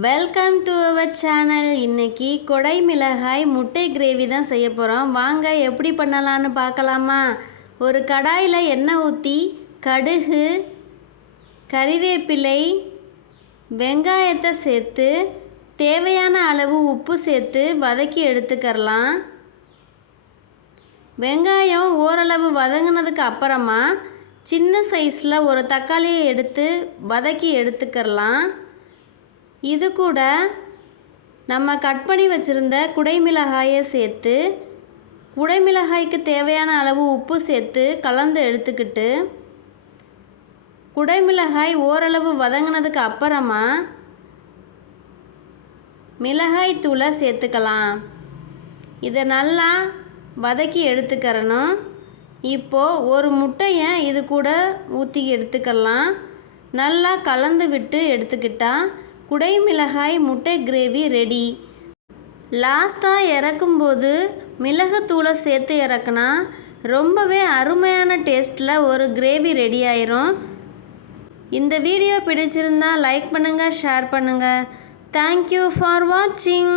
Welcome to our channel இன்னைக்கு கொடை மிளகாய் முட்டை கிரேவி தான் செய்ய போகிறோம் வாங்க எப்படி பண்ணலான்னு பார்க்கலாமா? ஒரு கடாயில் எண்ணெய் ஊற்றி கடுகு கறிவேப்பிலை வெங்காயத்தை சேர்த்து தேவையான அளவு உப்பு சேர்த்து வதக்கி எடுத்துக்கரலாம் வெங்காயம் ஓரளவு வதங்கினதுக்கு அப்புறமா சின்ன சைஸில் ஒரு தக்காளியை எடுத்து வதக்கி எடுத்துக்கரலாம் இது கூட நம்ம கட் பண்ணி வச்சுருந்த குடைமிளகாயை சேர்த்து குடைமிளகாய்க்கு தேவையான அளவு உப்பு சேர்த்து கலந்து எடுத்துக்கிட்டு குடைமிளகாய் ஓரளவு வதங்கினதுக்கு அப்புறமா மிளகாய் தூளை சேர்த்துக்கலாம். இதை நல்லா வதக்கி எடுத்துக்கிறணும். இப்போது ஒரு முட்டையை இது கூட ஊற்றி எடுத்துக்கலாம். நல்லா கலந்து விட்டு எடுத்துக்கிட்டால் குடைமிளகாய் முட்டை கிரேவி ரெடி. லாஸ்ட்டாக இறக்கும்போது மிளகுத்தூளை சேர்த்து இறக்குனா ரொம்பவே அருமையான டேஸ்ட்டில் ஒரு கிரேவி ரெடி ஆயிரும். இந்த வீடியோ பிடிச்சிருந்தா லைக் பண்ணுங்கள் ஷேர் பண்ணுங்கள் தேங்க்யூ ஃபார் வாட்சிங்